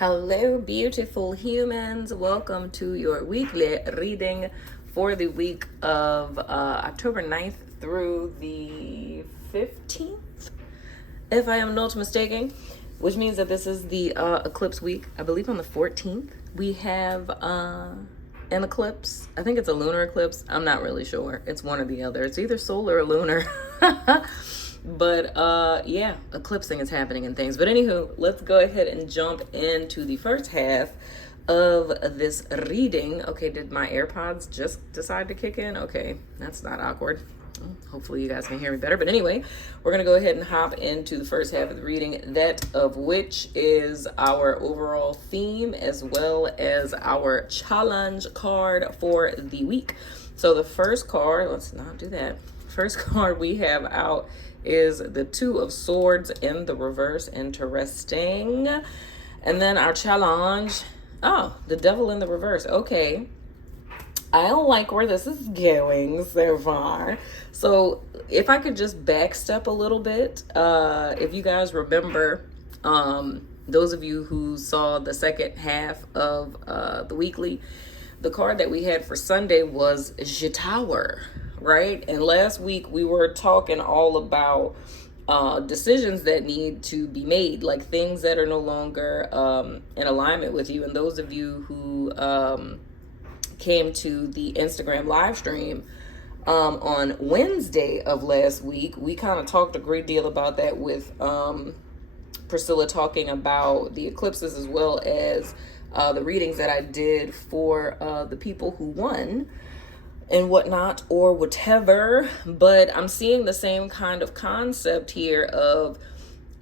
Hello, beautiful humans. Welcome to your weekly reading for the week of October 9th through the 15th, if I am not mistaken, which means that this is the eclipse week. I believe on the 14th, we have an eclipse. I think it's a lunar eclipse. I'm not really sure. It's one or the other. It's either solar or lunar. But yeah, eclipsing is happening and things. But anywho, let's go ahead and jump into the first half of this reading. Okay, did my AirPods just decide to kick in? Okay, that's not awkward. Hopefully you guys can hear me better. But anyway, we're going to go ahead and hop into the first half of the reading, that of which is our overall theme as well as our challenge card for the week. So the first card, let's not do that. First card we have out is the Two of Swords in the reverse. Interesting. And then our challenge, the Devil in the reverse. Okay. I don't like where this is going so far. So if I could just backstep a little bit, if you guys remember, those of you who saw the second half of the weekly, the card that we had for Sunday was Shatter, right? And last week we were talking all about decisions that need to be made, like things that are no longer in alignment with you. And those of you who came to the Instagram live stream on Wednesday of last week, we kind of talked a great deal about that with Priscilla talking about the eclipses as well as the readings that I did for the people who won and whatnot or whatever. But I'm seeing the same kind of concept here of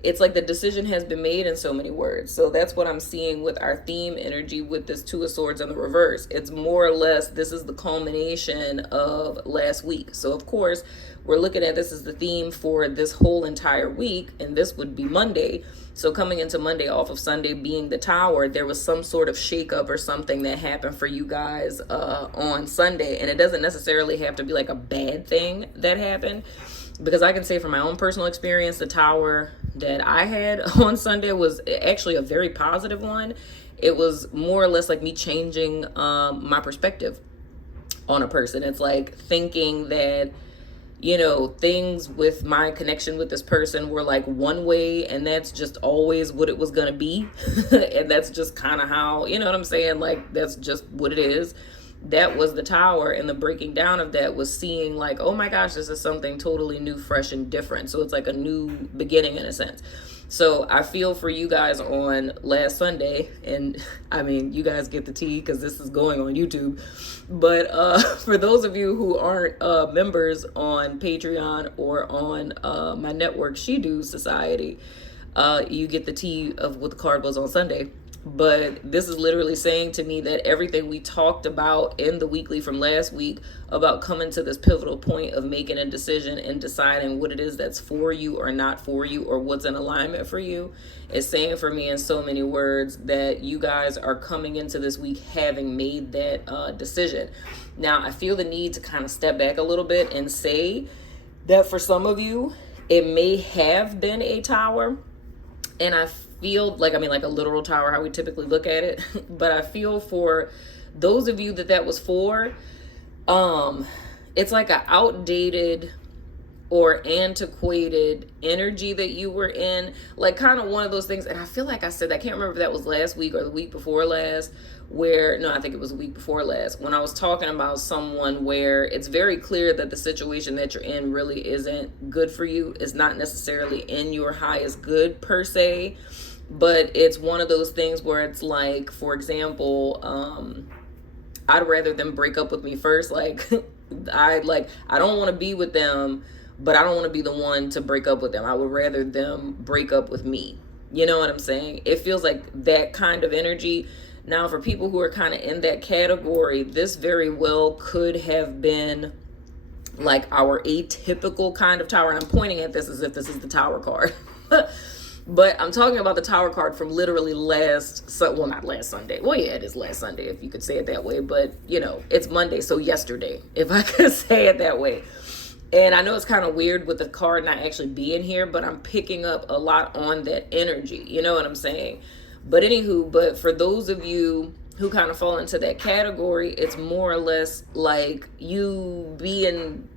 it's like the decision has been made in so many words. So that's what I'm seeing with our theme energy with this Two of Swords in the reverse. It's more or less, this is the culmination of last week. So of course, we're looking at this as the theme for this whole entire week, and this would be Monday. So coming into Monday off of Sunday being the Tower, there was some sort of shakeup or something that happened for you guys on Sunday. And it doesn't necessarily have to be like a bad thing that happened, because I can say from my own personal experience, the Tower that I had on Sunday was actually a very positive one. It was more or less like me changing my perspective on a person. It's like thinking that, you know, things with my connection with this person were like one way, and that's just always what it was gonna be. And that's just kind of how, you know what I'm saying? Like, that's just what it is. That was the Tower, and the breaking down of that was seeing like, oh my gosh, this is something totally new, fresh, and different. So it's like a new beginning in a sense. So I feel for you guys on last Sunday, and I mean, you guys get the tea because this is going on YouTube. But for those of you who aren't members on Patreon or on my network, She Do Society, you get the tea of what the card was on Sunday. But this is literally saying to me that everything we talked about in the weekly from last week about coming to this pivotal point of making a decision and deciding what it is that's for you or not for you, or what's in alignment for you, is saying for me in so many words that you guys are coming into this week having made that decision. Now, I feel the need to kind of step back a little bit and say that for some of you, it may have been a tower. And I feel like, I mean, like a literal tower, how we typically look at it. But I feel for those of you that was for, it's like an outdated or antiquated energy that you were in. Like kind of one of those things. And I feel like I said, I can't remember if that was last week or the week before last, where, no, I think it was a week before last, when I was talking about someone where it's very clear that the situation that you're in really isn't good for you. It's not necessarily in your highest good per se, but it's one of those things where it's like, for example, I'd rather them break up with me first. Like I don't want to be with them, but I don't want to be the one to break up with them. I would rather them break up with me. You know what I'm saying? It feels like that kind of energy. Now, for people who are kind of in that category, this very well could have been like our atypical kind of tower. And I'm pointing at this as if this is the Tower card. But I'm talking about the Tower card from literally not last Sunday. Well, yeah, it is last Sunday, if you could say it that way. But, you know, it's Monday, so yesterday, if I could say it that way. And I know it's kind of weird with the card not actually being here, but I'm picking up a lot on that energy. You know what I'm saying? But anywho, but for those of you who kind of fall into that category, it's more or less like you being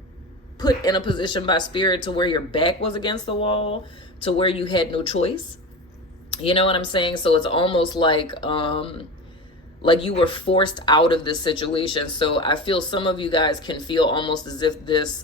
put in a position by spirit to where your back was against the wall, to where you had no choice. You know what I'm saying? So it's almost like you were forced out of this situation. So I feel some of you guys can feel almost as if this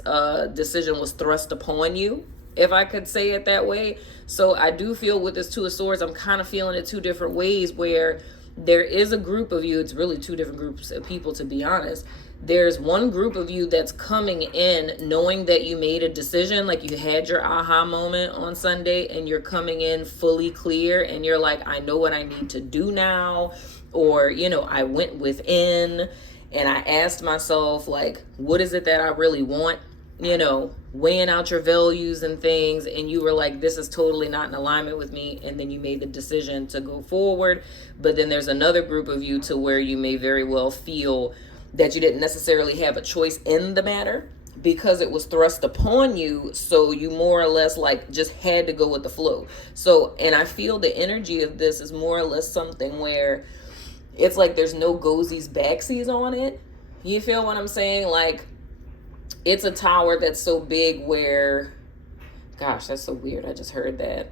decision was thrust upon you, if I could say it that way. So I do feel with this Two of Swords, I'm kind of feeling it two different ways, where there is a group of you, it's really two different groups of people, to be honest. There's one group of you that's coming in knowing that you made a decision, like you had your aha moment on Sunday, and you're coming in fully clear, and you're like, I know what I need to do now. Or, you know, I went within and I asked myself, like, what is it that I really want? You know, weighing out your values and things, and you were like, this is totally not in alignment with me, and then you made the decision to go forward. But then there's another group of you to where you may very well feel that you didn't necessarily have a choice in the matter because it was thrust upon you, so you more or less like just had to go with the flow. So, and I feel the energy of this is more or less something where it's like there's no goesies backsies on it. You feel what I'm saying? Like, it's a tower that's so big where, gosh, that's so weird. I just heard that.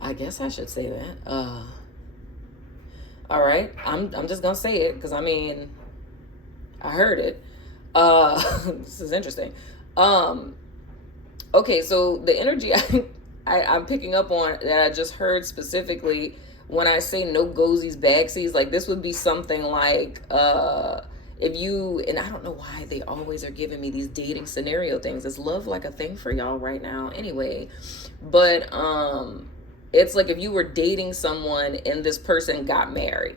I guess I should say that. All right, I'm just gonna say it because I mean, I heard it. This is interesting. Okay, so the energy I'm picking up on that I just heard specifically when I say no goesies backsies, like this would be something like if you, and I don't know why they always are giving me these dating scenario things. Is love like a thing for y'all right now? Anyway, but it's like if you were dating someone and this person got married,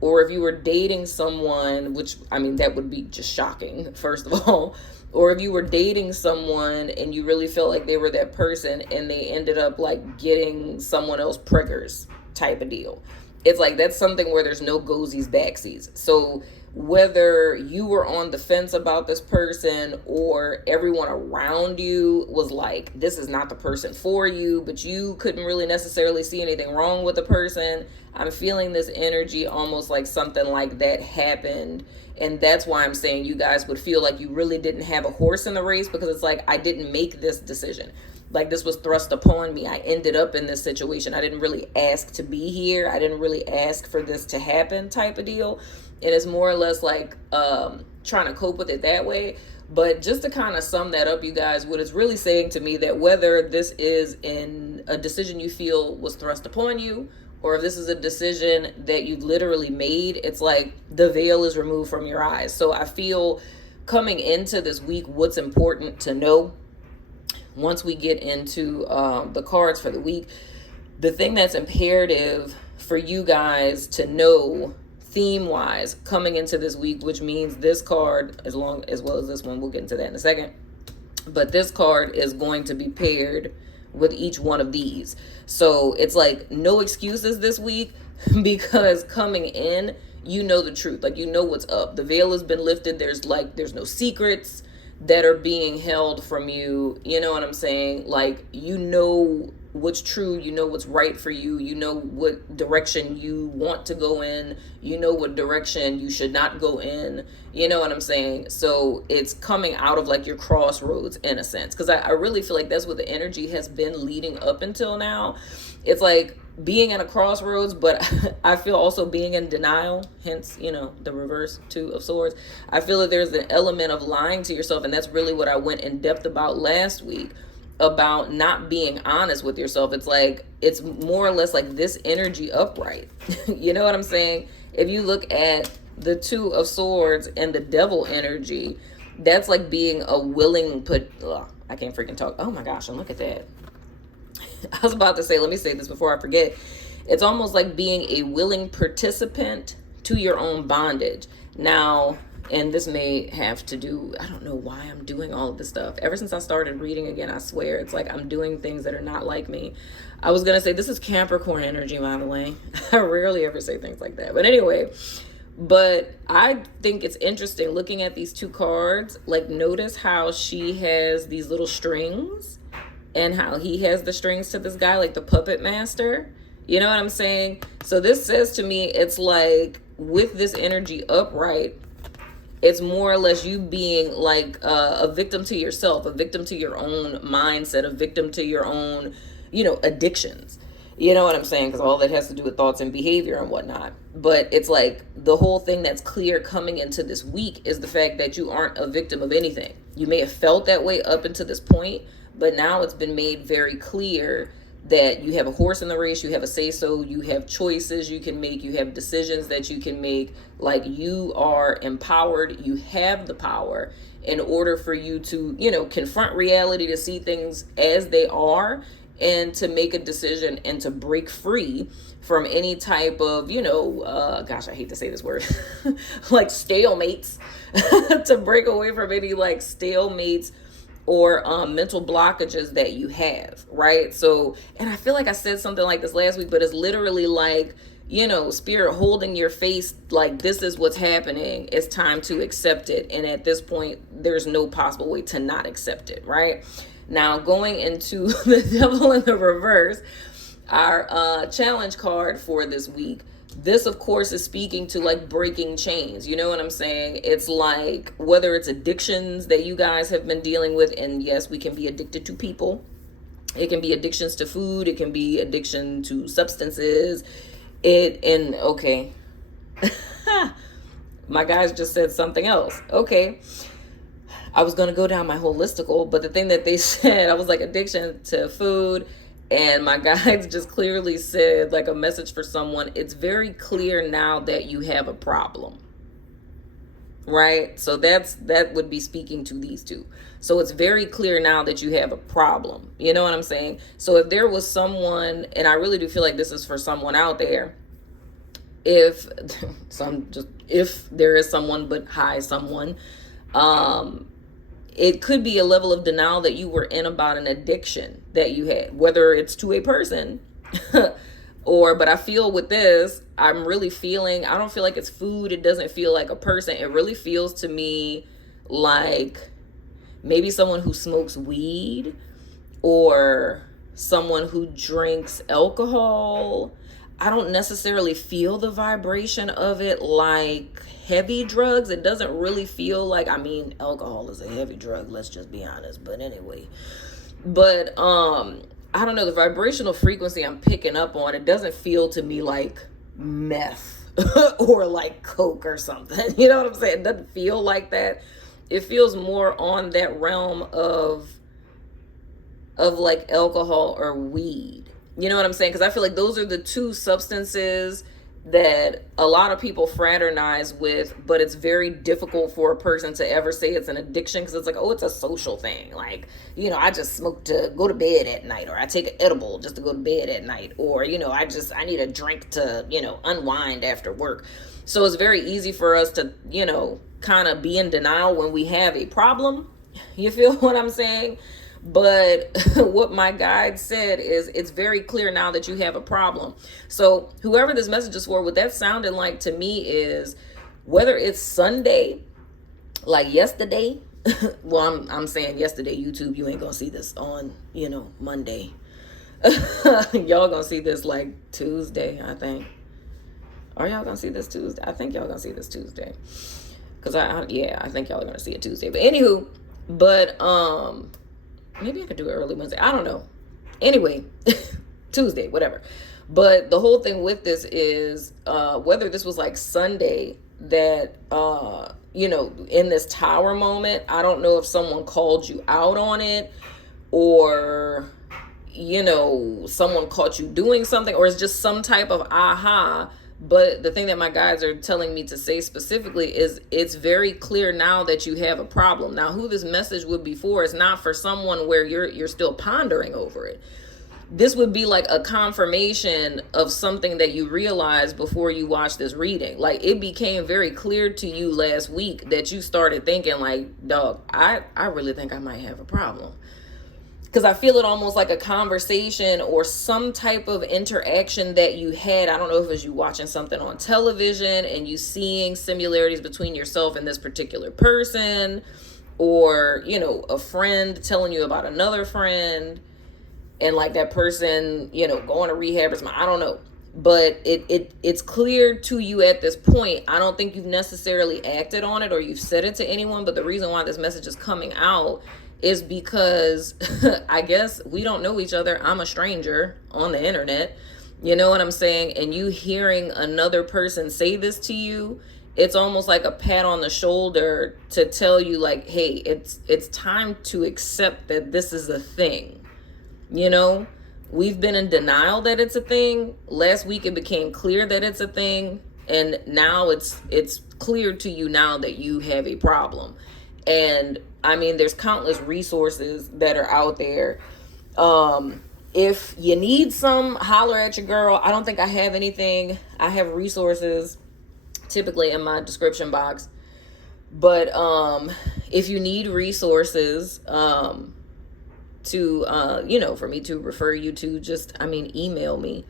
or if you were dating someone, which I mean that would be just shocking, first of all, or if you were dating someone and you really felt like they were that person and they ended up like getting someone else preggers type of deal. It's like that's something where there's no goesies backsies. So whether you were on the fence about this person or everyone around you was like, this is not the person for you, but you couldn't really necessarily see anything wrong with the person, I'm feeling this energy almost like something like that happened. And that's why I'm saying you guys would feel like you really didn't have a horse in the race, because it's like, I didn't make this decision. Like this was thrust upon me. I ended up in this situation. I didn't really ask to be here. I didn't really ask for this to happen type of deal. And it's more or less like trying to cope with it that way. But just to kind of sum that up, you guys, what it's really saying to me that whether this is in a decision you feel was thrust upon you, or if this is a decision that you literally made, it's like the veil is removed from your eyes. So I feel coming into this week, what's important to know once we get into the cards for the week, the thing that's imperative for you guys to know theme wise coming into this week, which means this card as well as this one, we'll get into that in a second, but this card is going to be paired with each one of these. So it's like no excuses this week, because coming in, you know the truth, like you know what's up. The veil has been lifted. There's no secrets that are being held from you. You know what I'm saying? Like, you know what's true, you know what's right for you, you know what direction you want to go in, you know what direction you should not go in, you know what I'm saying? So it's coming out of like your crossroads in a sense, because I really feel like that's what the energy has been leading up until now. It's like being at a crossroads, but I feel also being in denial, hence, you know, the reverse Two of Swords. I feel that there's an element of lying to yourself, and that's really what I went in depth about last week, about not being honest with yourself. It's like, it's more or less like this energy upright. You know what I'm saying? If you look at the Two of Swords and the Devil energy, that's like being a willing I can't freaking talk. Oh my gosh, and look at that. I was about to say, let me say this before I forget. It's almost like being a willing participant to your own bondage. Now, and this may have to do, I don't know why I'm doing all of this stuff. Ever since I started reading again, I swear, it's like I'm doing things that are not like me. I was going to say, this is Capricorn energy, by the way. I rarely ever say things like that. But anyway, but I think it's interesting looking at these two cards. Like, notice how she has these little strings and how he has the strings to this guy, like the puppet master. You know what I'm saying? So this says to me, it's like with this energy upright, it's more or less you being like a victim to yourself, a victim to your own mindset, a victim to your own, addictions. You know what I'm saying? Because all that has to do with thoughts and behavior and whatnot. But it's like the whole thing that's clear coming into this week is the fact that you aren't a victim of anything. You may have felt that way up until this point, but now it's been made very clear that you have a horse in the race, you have a say-so, you have choices you can make, you have decisions that you can make. Like, you are empowered, you have the power in order for you to, confront reality, to see things as they are, and to make a decision and to break free from any type of, gosh, I hate to say this word, like stalemates, to break away from any like stalemates or mental blockages that you have, right? So, and I feel like I said something like this last week, but it's literally like, spirit holding your face, like, this is what's happening. It's time to accept it. And at this point, there's no possible way to not accept it, right? Now, going into the devil in the reverse, our challenge card for this week, this, of course, is speaking to like breaking chains. You know what I'm saying? It's like whether it's addictions that you guys have been dealing with. And yes, we can be addicted to people. It can be addictions to food. It can be addiction to substances. Okay. My guys just said something else. Okay. I was going to go down my holistical, but the thing that they said, I was like, addiction to food. And my guides just clearly said, like, a message for someone. It's very clear now that you have a problem, right? So that would be speaking to these two. So it's very clear now that you have a problem. You know what I'm saying? So if there was someone, and I really do feel like this is for someone out there, if there is someone, but hi, someone, it could be a level of denial that you were in about an addiction that you had, whether it's to a person but I feel with this, I don't feel like it's food. It doesn't feel like a person. It really feels to me like maybe someone who smokes weed or someone who drinks alcohol. I don't necessarily feel the vibration of it like heavy drugs. It doesn't really feel like, alcohol is a heavy drug, let's just be honest. But anyway, I don't know, the vibrational frequency I'm picking up on, it doesn't feel to me like meth or like coke or something. You know what I'm saying? It doesn't feel like that. It feels more on that realm of like alcohol or weed. You know what I'm saying? Because I feel like those are the two substances that a lot of people fraternize with, but it's very difficult for a person to ever say it's an addiction, because it's like, oh, it's a social thing. Like, I just smoke to go to bed at night, or I take an edible just to go to bed at night, or, I need a drink to, unwind after work. So it's very easy for us to, kind of be in denial when we have a problem. You feel what I'm saying? But what my guide said is it's very clear now that you have a problem. So whoever this message is for, what that sounded like to me is whether it's Sunday, like yesterday. Well, I'm saying yesterday, YouTube, you ain't gonna see this on, Monday. Y'all gonna see this like Tuesday, I think. Are y'all gonna see this Tuesday? I think y'all gonna see this Tuesday. Cause I think y'all are gonna see it Tuesday. But anywho, maybe I could do it early Wednesday. I don't know. Anyway, Tuesday, whatever. But the whole thing with this is whether this was like Sunday that, in this tower moment, I don't know if someone called you out on it, or, someone caught you doing something, or it's just some type of aha. But the thing that my guides are telling me to say specifically is it's very clear now that you have a problem. Now, who this message would be for is not for someone where you're still pondering over it. This would be like a confirmation of something that you realized before you watched this reading. Like, it became very clear to you last week that you started thinking like, dog, I really think I might have a problem. Because I feel it almost like a conversation or some type of interaction that you had. I don't know if it was you watching something on television and you seeing similarities between yourself and this particular person, or, a friend telling you about another friend. and like that person, you know, going to rehab or something. I don't know. But it's clear to you at this point. I don't think you've necessarily acted on it or you've said it to anyone, but the reason why this message is coming out is because I guess we don't know each other. I'm a stranger on the internet. You know what I'm saying? And you hearing another person say this to you, it's almost like a pat on the shoulder to tell you like, hey, it's time to accept that this is a thing. You know, we've been in denial that it's a thing. Last week it became clear that it's a thing, and now it's clear to you now that you have a problem. And I mean, there's countless resources that are out there. If you need some, holler at your girl. I don't think I have anything. I have resources typically in my description box. But if you need resources, to you know, for me to refer you to, just, I mean, email me.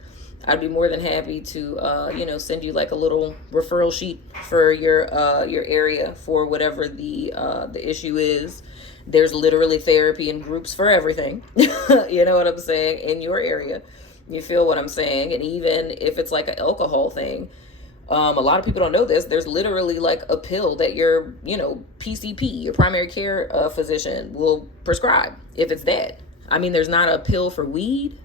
I'd be more than happy to you know, send you like a little referral sheet for your area for whatever the issue is. There's literally therapy and groups for everything. You know what I'm saying? In your area. You feel what I'm saying? And even if it's like an alcohol thing, a lot of people don't know this. There's literally like a pill that your, you know, PCP, your primary care physician, will prescribe if it's that. I mean, there's not a pill for weed.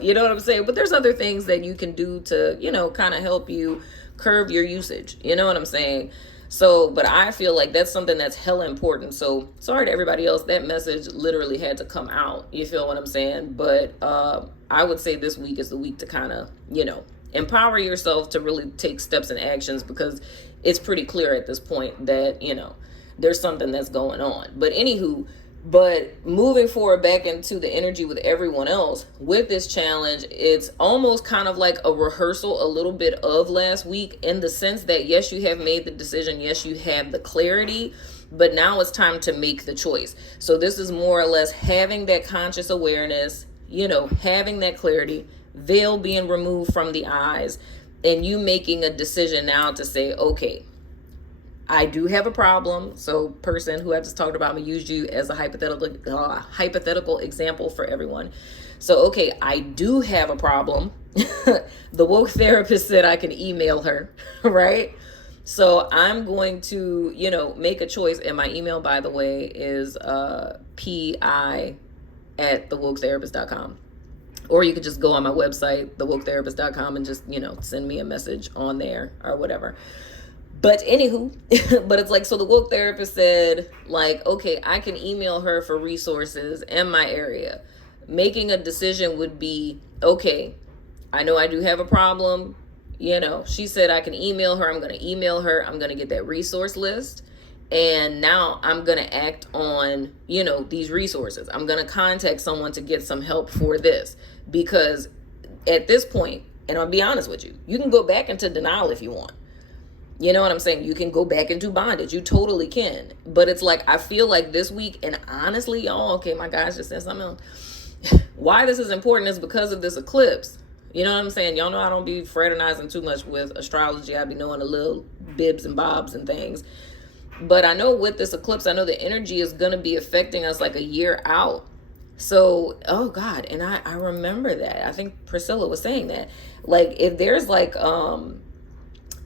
You know what I'm saying? But there's other things that you can do to, you know, kind of help you curb your usage. You know what I'm saying? So, but I feel like that's something that's hella important. So sorry to everybody else. That message literally had to come out. You feel what I'm saying? But I would say this week is the week to kind of, you know, empower yourself to really take steps and actions, because it's pretty clear at this point that, you know, there's something that's going on. But anywho, but moving forward back into the energy with everyone else with this challenge, it's almost kind of like a rehearsal a little bit of last week, in the sense that yes, you have made the decision. Yes, you have the clarity, but now it's time to make the choice. So this is more or less having that conscious awareness, you know, having that clarity, veil being removed from the eyes, and you making a decision now to say, okay, I do have a problem. So person who I just talked about, I'm gonna use you as a hypothetical example for everyone. So, okay, I do have a problem. The woke therapist said I can email her, right? So I'm going to, you know, make a choice. And my email, by the way, is pi@thewoketherapist.com. Or you could just go on my website, thewoketherapist.com, and just, you know, send me a message on there or whatever. But anywho, but it's like, so the woke therapist said, like, okay, I can email her for resources in my area. Making a decision would be, okay, I know I do have a problem. You know, she said I can email her. I'm going to email her. I'm going to get that resource list. And now I'm going to act on, you know, these resources. I'm going to contact someone to get some help for this. Because at this point, and I'll be honest with you, you can go back into denial if you want. You know what I'm saying? You can go back into bondage. You totally can. But it's like, I feel like this week, and honestly, y'all, okay, my guys just said something else. Why this is important is because of this eclipse. You know what I'm saying? Y'all know I don't be fraternizing too much with astrology. I be knowing a little bibs and bobs and things. But I know with this eclipse, I know the energy is going to be affecting us like a year out. So, oh God. And I remember that. I think Priscilla was saying that. Like, if there's like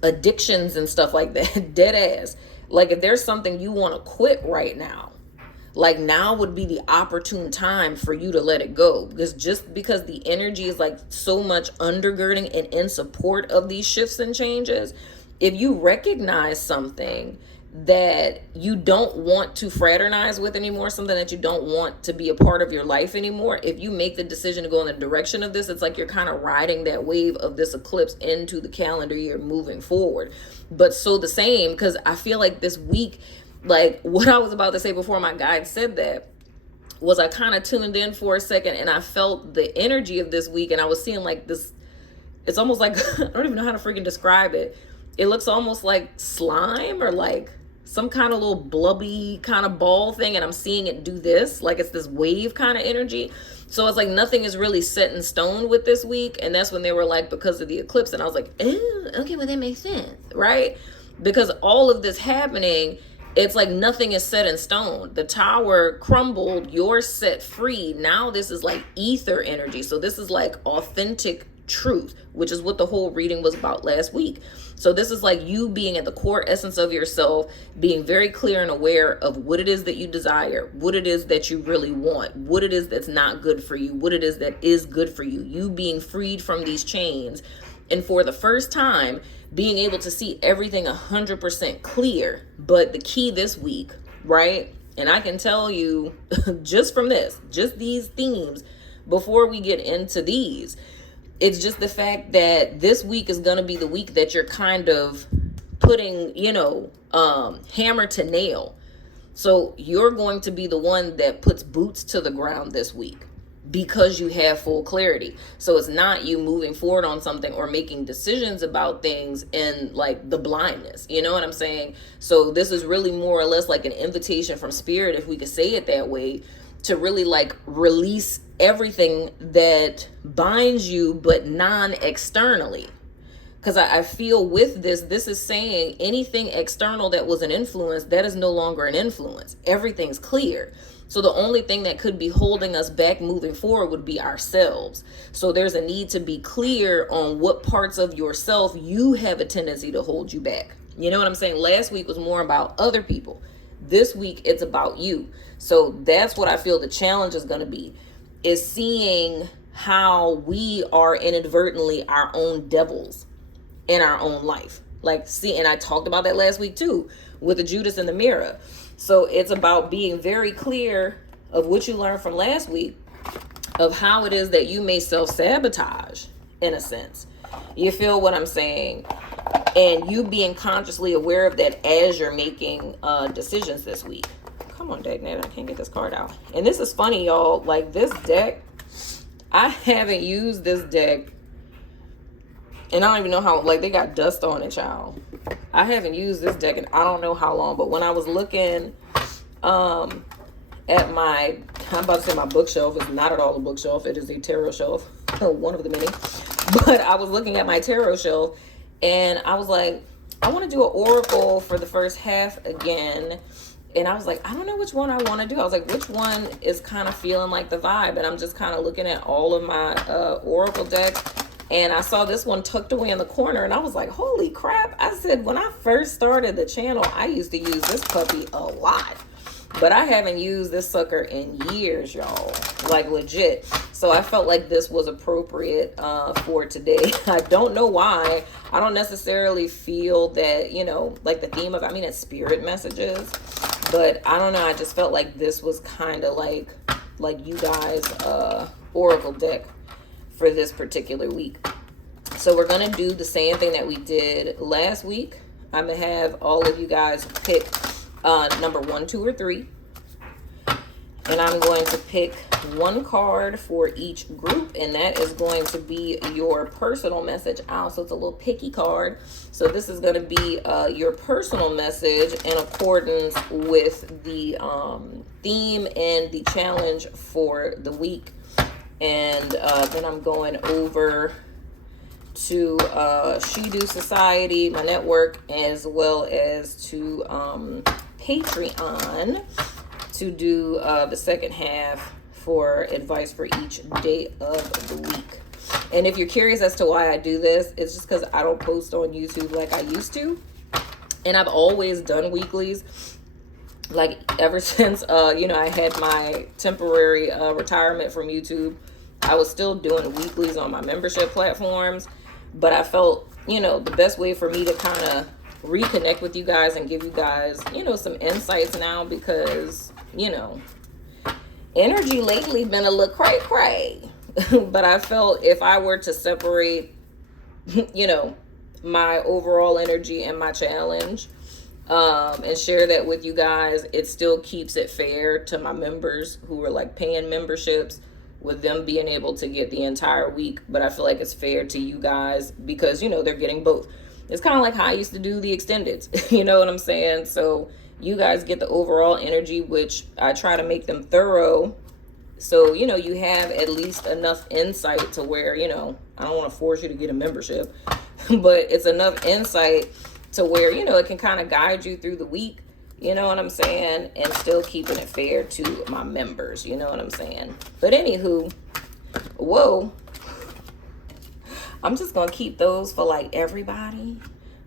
addictions and stuff like that, dead ass. Like, if there's something you want to quit right now, like, now would be the opportune time for you to let it go. Because just because the energy is like so much undergirding and in support of these shifts and changes, if you recognize something that you don't want to fraternize with anymore, something that you don't want to be a part of your life anymore, if you make the decision to go in the direction of this, it's like you're kind of riding that wave of this eclipse into the calendar year moving forward. But so the same, because I feel like this week, like what I was about to say before my guide said that, was I kind of tuned in for a second and I felt the energy of this week, and I was seeing like this, it's almost like, I don't even know how to freaking describe it. It looks almost like slime or like some kind of little blubby kind of ball thing, and I'm seeing it do this, like it's this wave kind of energy. So it's like nothing is really set in stone with this week. And that's when they were like, because of the eclipse. And I was like, okay, well, that makes sense, right? Because all of this happening, it's like nothing is set in stone. The tower crumbled, you're set free. Now this is like ether energy. So this is like authentic truth, which is what the whole reading was about last week. So this is like you being at the core essence of yourself, being very clear and aware of what it is that you desire, what it is that you really want, what it is that's not good for you, what it is that is good for you. You being freed from these chains. And for the first time, being able to see everything 100% clear. But the key this week, right? And I can tell you just from this, just these themes, before we get into these, it's just the fact that this week is going to be the week that you're kind of putting, hammer to nail. So you're going to be the one that puts boots to the ground this week, because you have full clarity. So it's not you moving forward on something or making decisions about things in like the blindness. You know what I'm saying? So this is really more or less like an invitation from spirit, if we could say it that way, to really like release everything that binds you, but non-externally. Because I feel with this is saying anything external that was an influence, that is no longer an influence. Everything's clear. So the only thing that could be holding us back moving forward would be ourselves. So there's a need to be clear on what parts of yourself you have a tendency to hold you back. You know what I'm saying? Last week was more about other people. This week, it's about you. So that's what I feel the challenge is going to be, is seeing how we are inadvertently our own devils in our own life. And I talked about that last week too, with the Judas in the mirror. So it's about being very clear of what you learned from last week, of how it is that you may self-sabotage, in a sense. You feel what I'm saying? And you being consciously aware of that as you're making decisions this week. Come on, Dagnabbit, I can't get this card out. And this is funny, y'all. Like, this deck, I haven't used this deck, and I don't even know how, like, they got dust on it, child. I haven't used this deck in I don't know how long, but when I was looking at my, I'm about to say my bookshelf, it's not at all a bookshelf, it is a tarot shelf, one of the many. But I was looking at my tarot shelf, and I was like, I want to do an oracle for the first half again. And I was like, I don't know which one I want to do. I was like, which one is kind of feeling like the vibe? And I'm just kind of looking at all of my oracle decks. And I saw this one tucked away in the corner. And I was like, holy crap. I said, when I first started the channel, I used to use this puppy a lot. But I haven't used this sucker in years, y'all. Like, legit. So I felt like this was appropriate for today. I don't know why. I don't necessarily feel that, like the theme of, it's spirit messages. But I don't know. I just felt like this was kind of like you guys' oracle deck for this particular week. So we're going to do the same thing that we did last week. I'm going to have all of you guys pick number 1, 2, or 3. And I'm going to pick one card for each group, and that is going to be your personal message. Also, it's a little picky card. So this is going to be your personal message in accordance with the theme and the challenge for the week. And then I'm going over to She-Do Society, my network, as well as to Patreon, to do the second half for advice for each day of the week. And if you're curious as to why I do this, it's just because I don't post on YouTube like I used to. And I've always done weeklies. Like, ever since, I had my temporary retirement from YouTube, I was still doing weeklies on my membership platforms. But I felt, the best way for me to kind of reconnect with you guys and give you guys, some insights now, because, energy lately been a little cray. But I felt if I were to separate, my overall energy and my challenge, and share that with you guys, it still keeps it fair to my members who are like paying memberships, with them being able to get the entire week. But I feel like it's fair to you guys because, they're getting both. It's kind of like how I used to do the extendeds, you know what I'm saying? So you guys get the overall energy, which I try to make them thorough. So, you have at least enough insight to where, I don't want to force you to get a membership, but it's enough insight to where, it can kind of guide you through the week. You know what I'm saying? And still keeping it fair to my members. You know what I'm saying? But anywho, whoa. I'm just going to keep those for like everybody.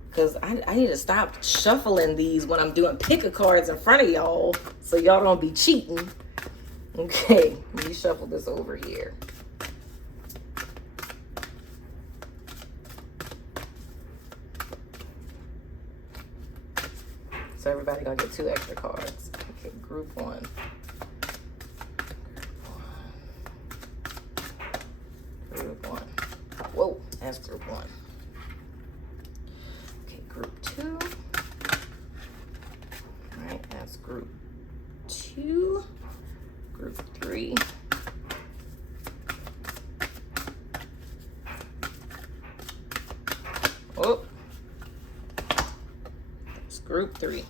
Because I need to stop shuffling these when I'm doing pick-a-cards in front of y'all. So y'all don't be cheating. Okay, let me shuffle this over here. So everybody gonna get 2 extra cards. Okay, group 1. Group 1. Whoa, that's group 1. Okay, group 2. All right, that's group 2. Group 3. Oh, it's group 3.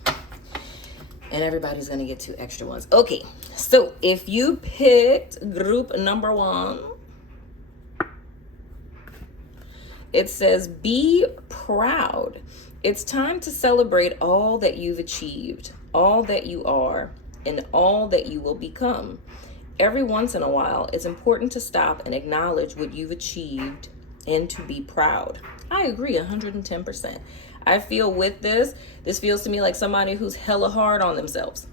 And everybody's gonna get 2 extra ones. Okay, so if you picked group number 1, it says, be proud. It's time to celebrate all that you've achieved, all that you are, and all that you will become. Every once in a while, it's important to stop and acknowledge what you've achieved and to be proud. I agree 110%. I feel with this feels to me like somebody who's hella hard on themselves.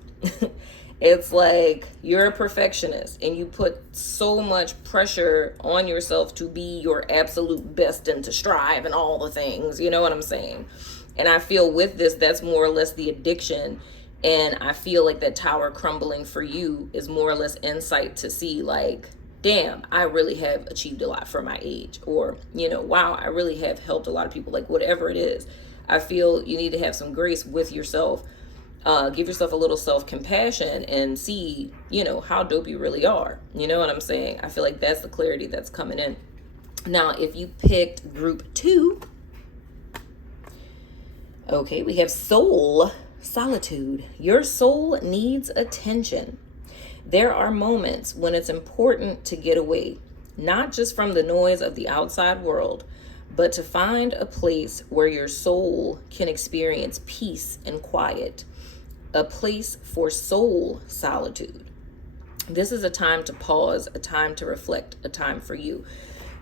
It's like you're a perfectionist and you put so much pressure on yourself to be your absolute best and to strive and all the things, you know what I'm saying? And I feel with this, that's more or less the addiction. And I feel like that tower crumbling for you is more or less insight to see like, damn, I really have achieved a lot for my age. Or, you know, wow, I really have helped a lot of people, like whatever it is. I feel you need to have some grace with yourself. Give yourself a little self-compassion and see, you know, how dope you really are. You know what I'm saying? I feel like that's the clarity that's coming in. Now, if you picked group 2, okay, we have soul solitude. Your soul needs attention. There are moments when it's important to get away, not just from the noise of the outside world, but to find a place where your soul can experience peace and quiet. A place for soul solitude. This is a time to pause, a time to reflect, a time for you.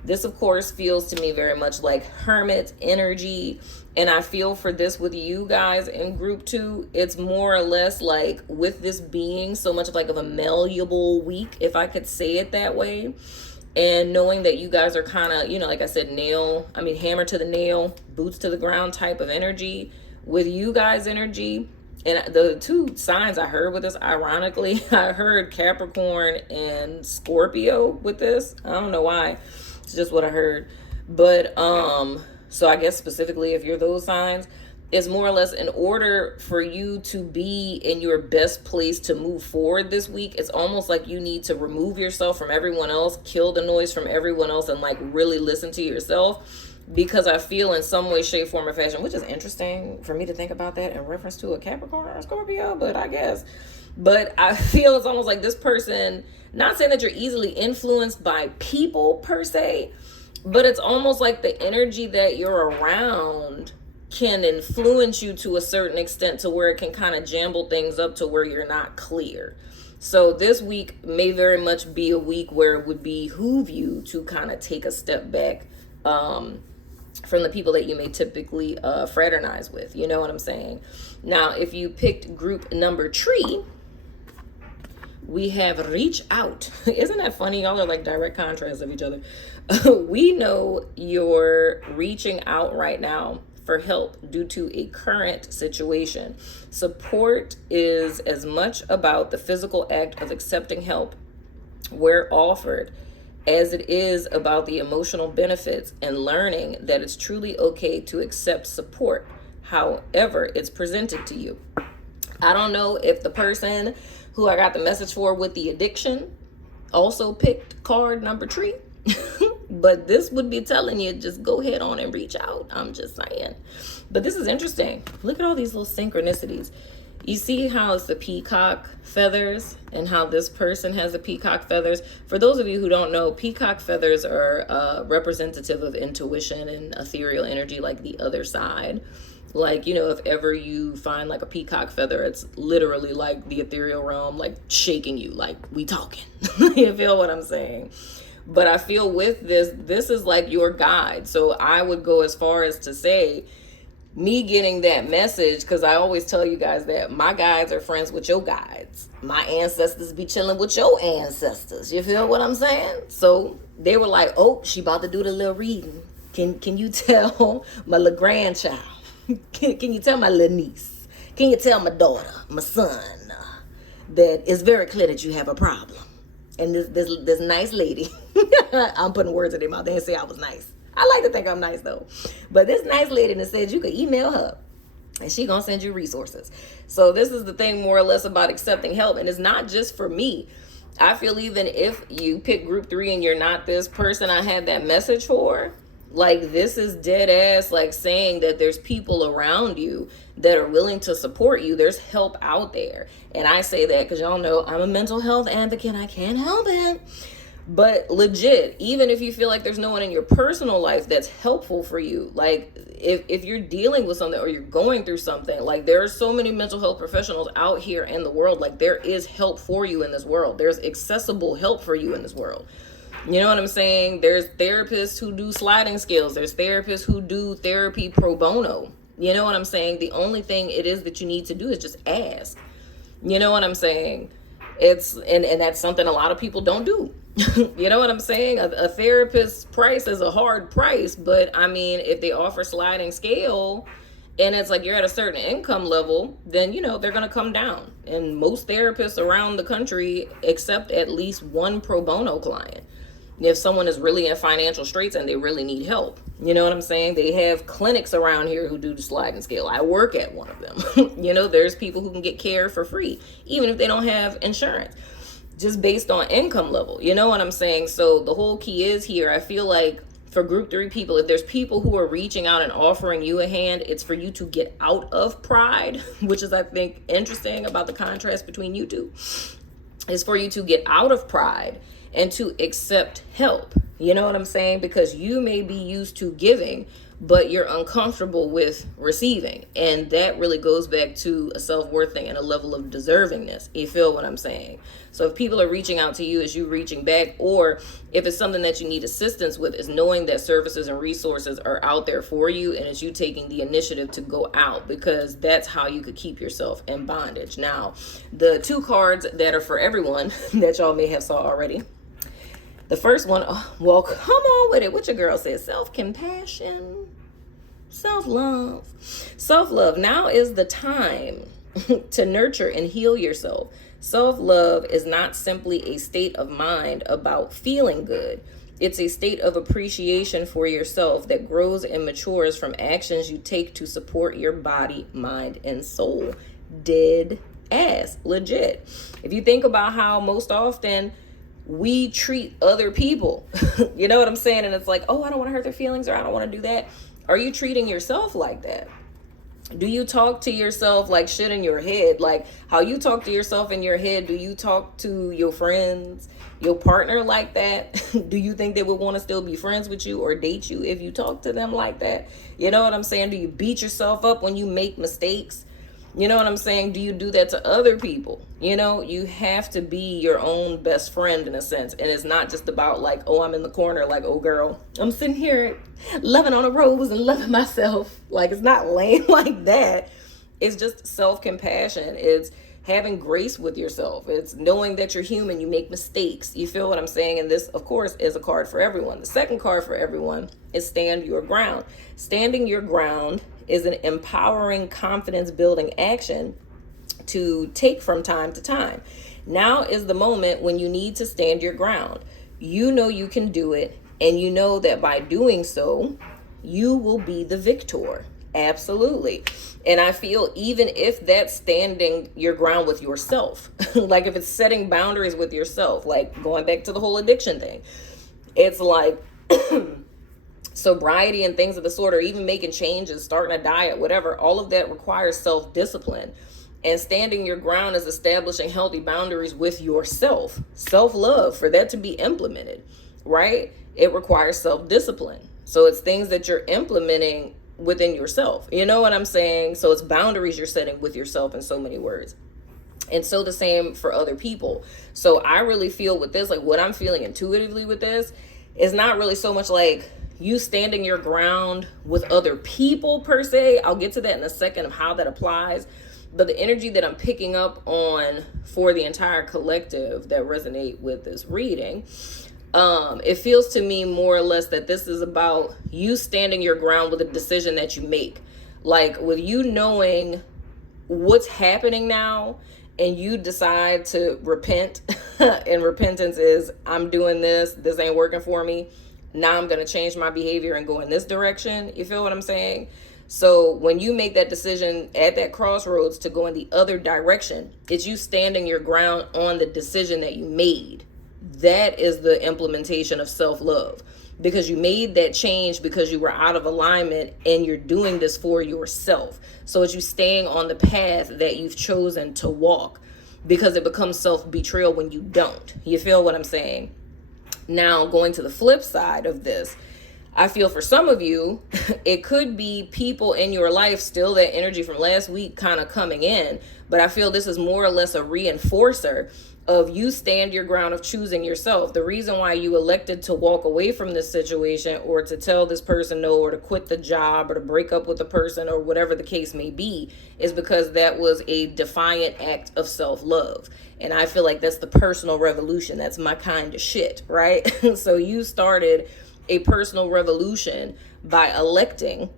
This, of course, feels to me very much like hermit energy. And I feel for this with you guys in group 2, it's more or less like with this being so much of like of a malleable week, if I could say it that way. And knowing that you guys are kind of, you know, like I said, hammer to the nail, boots to the ground type of energy. With you guys' energy, and the 2 signs I heard with this, ironically, I heard Capricorn and Scorpio with this. I don't know why. It's just what I heard. But, so I guess specifically if you're those signs, it's more or less in order for you to be in your best place to move forward this week. It's almost like you need to remove yourself from everyone else, kill the noise from everyone else, and like really listen to yourself. Because I feel in some way, shape, form, or fashion, which is interesting for me to think about that in reference to a Capricorn or a Scorpio, but I guess. But I feel it's almost like this person, not saying that you're easily influenced by people per se, but it's almost like the energy that you're around can influence you to a certain extent to where it can kind of jumble things up to where you're not clear. So this week may very much be a week where it would behoove you to kind of take a step back from the people that you may typically fraternize with. You know what I'm saying? Now, if you picked group number 3, we have reach out. Isn't that funny? Y'all are like direct contrasts of each other. We know you're reaching out right now for help due to a current situation. Support is as much about the physical act of accepting help where offered as it is about the emotional benefits and learning that it's truly okay to accept support, however it's presented to you. I don't know if the person who I got the message for with the addiction also picked card number 3, but this would be telling you just go ahead on and reach out. I'm just saying. But this is interesting. Look at all these little synchronicities. You see how it's the peacock feathers and how this person has the peacock feathers? For those of you who don't know, peacock feathers are representative of intuition and ethereal energy, like the other side. Like, you know, if ever you find like a peacock feather, it's literally like the ethereal realm, like shaking you, like we talking. You feel what I'm saying? But I feel with this is like your guide. So I would go as far as to say, me getting that message, because I always tell you guys that my guides are friends with your guides. My ancestors be chilling with your ancestors. You feel what I'm saying? So they were like, oh, she about to do the little reading. Can you tell my little grandchild? Can you tell my little niece? Can you tell my daughter, my son, that it's very clear that you have a problem? And this nice lady, I'm putting words in their mouth. They didn't say I was nice. I like to think I'm nice though. But this nice lady that said you could email her and she gonna send you resources. So this is the thing more or less about accepting help. And it's not just for me. I feel even if you pick group 3 and you're not this person I had that message for, like this is dead ass like saying that there's people around you that are willing to support you. There's help out there. And I say that because y'all know I'm a mental health advocate. I can't help it. But legit, even if you feel like there's no one in your personal life that's helpful for you, like if you're dealing with something or you're going through something, like there are so many mental health professionals out here in the world. Like there is help for you in this world. There's accessible help for you in this world. You know what I'm saying? There's therapists who do sliding scales. There's therapists who do therapy pro bono. You know what I'm saying? The only thing it is that you need to do is just ask. You know what I'm saying? And that's something a lot of people don't do. You know what I'm saying? A therapist's price is a hard price, but I mean, if they offer sliding scale and it's like you're at a certain income level, then, you know, they're going to come down. And most therapists around the country accept at least one pro bono client. If someone is really in financial straits and they really need help, you know what I'm saying? They have clinics around here who do the sliding scale. I work at one of them. You know, there's people who can get care for free, even if they don't have insurance, just based on income level. You know what I'm saying? So the whole key is here, I feel like for group 3 people, if there's people who are reaching out and offering you a hand, it's for you to get out of pride, which is, I think, interesting about the contrast between you two. It's for you to get out of pride and to accept help. You know what I'm saying? Because you may be used to giving, but you're uncomfortable with receiving. And that really goes back to a self-worth thing and a level of deservingness. You feel what I'm saying? So if people are reaching out to you, is you reaching back? Or if it's something that you need assistance with, is knowing that services and resources are out there for you, and it's you taking the initiative to go out, because that's how you could keep yourself in bondage. Now, the 2 cards that are for everyone that y'all may have saw already. The first one, oh, well, come on with it. What your girl said, self-compassion, self-love. Self-love. Now is the time to nurture and heal yourself. Self-love is not simply a state of mind about feeling good. It's a state of appreciation for yourself that grows and matures from actions you take to support your body, mind, and soul. Dead ass. Legit. If you think about how most often we treat other people, you know what I'm saying? And it's like, oh, I don't want to hurt their feelings, or I don't want to do that. Are you treating yourself like that? Do you talk to yourself like shit in your head? Like how you talk to yourself in your head, do you talk to your friends, your partner like that? Do you think they would want to still be friends with you or date you if you talk to them like that? You know what I'm saying? Do you beat yourself up when you make mistakes? You know what I'm saying? Do you do that to other people? You know, you have to be your own best friend in a sense. And it's not just about like, oh, I'm in the corner, like, oh, girl, I'm sitting here loving on a rose and loving myself. Like, it's not lame like that. It's just self-compassion. It's having grace with yourself. It's knowing that you're human. You make mistakes. You feel what I'm saying? And this, of course, is a card for everyone. The second card for everyone is stand your ground. Standing your ground is an empowering, confidence-building action to take from time to time. Now is the moment when you need to stand your ground. You know you can do it, and you know that by doing so, you will be the victor. Absolutely. And I feel even if that's standing your ground with yourself, like if it's setting boundaries with yourself, like going back to the whole addiction thing, it's like sobriety and things of the sort, or even making changes, starting a diet, whatever, all of that requires self-discipline. And standing your ground is establishing healthy boundaries with yourself. Self-love, for that to be implemented, right? It requires self-discipline. So it's things that you're implementing within yourself. You know what I'm saying? So it's boundaries you're setting with yourself in so many words. And so the same for other people. So I really feel with this, like what I'm feeling intuitively with this is not really so much like you standing your ground with other people per se. I'll get to that in a second of how that applies. But the energy that I'm picking up on for the entire collective that resonate with this reading, it feels to me more or less that this is about you standing your ground with a decision that you make. Like with you knowing what's happening now, and you decide to repent, and repentance is, I'm doing this ain't working for me. Now I'm going to change my behavior and go in this direction. You feel what I'm saying? So when you make that decision at that crossroads to go in the other direction, it's you standing your ground on the decision that you made. That is the implementation of self-love, because you made that change because you were out of alignment and you're doing this for yourself. So it's you staying on the path that you've chosen to walk, because it becomes self-betrayal when you don't. You feel what I'm saying? Now, going to the flip side of this, I feel for some of you, it could be people in your life, still that energy from last week kind of coming in, but I feel this is more or less a reinforcer of you stand your ground of choosing yourself. The reason why you elected to walk away from this situation, or to tell this person no, or to quit the job, or to break up with the person, or whatever the case may be, is because that was a defiant act of self-love. And I feel like that's the personal revolution. That's my kind of shit, right? So you started a personal revolution by electing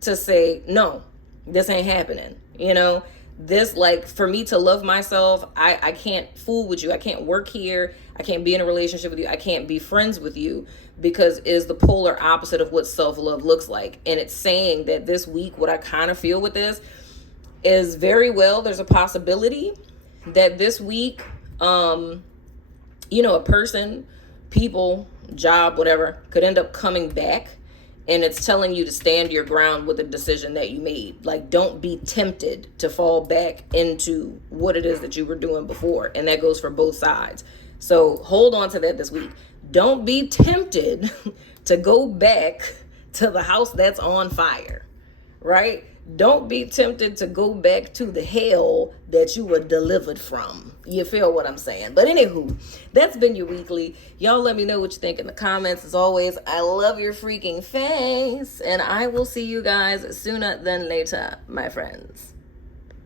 to say, no, this ain't happening. You know, this, like, for me to love myself, I can't fool with you. I can't work here. I can't be in a relationship with you. I can't be friends with you, because is the polar opposite of what self-love looks like. And it's saying that this week, what I kind of feel with this is very well, there's a possibility that this week, a person, people, job, whatever, could end up coming back, and it's telling you to stand your ground with a decision that you made. Like, don't be tempted to fall back into what it is that you were doing before. And that goes for both sides. So hold on to that this week. Don't be tempted to go back to the house that's on fire, right? Don't be tempted to go back to the hell that you were delivered from. You feel what I'm saying? But anywho, that's been your weekly. Y'all let me know what you think in the comments. As always, I love your freaking face. And I will see you guys sooner than later, my friends.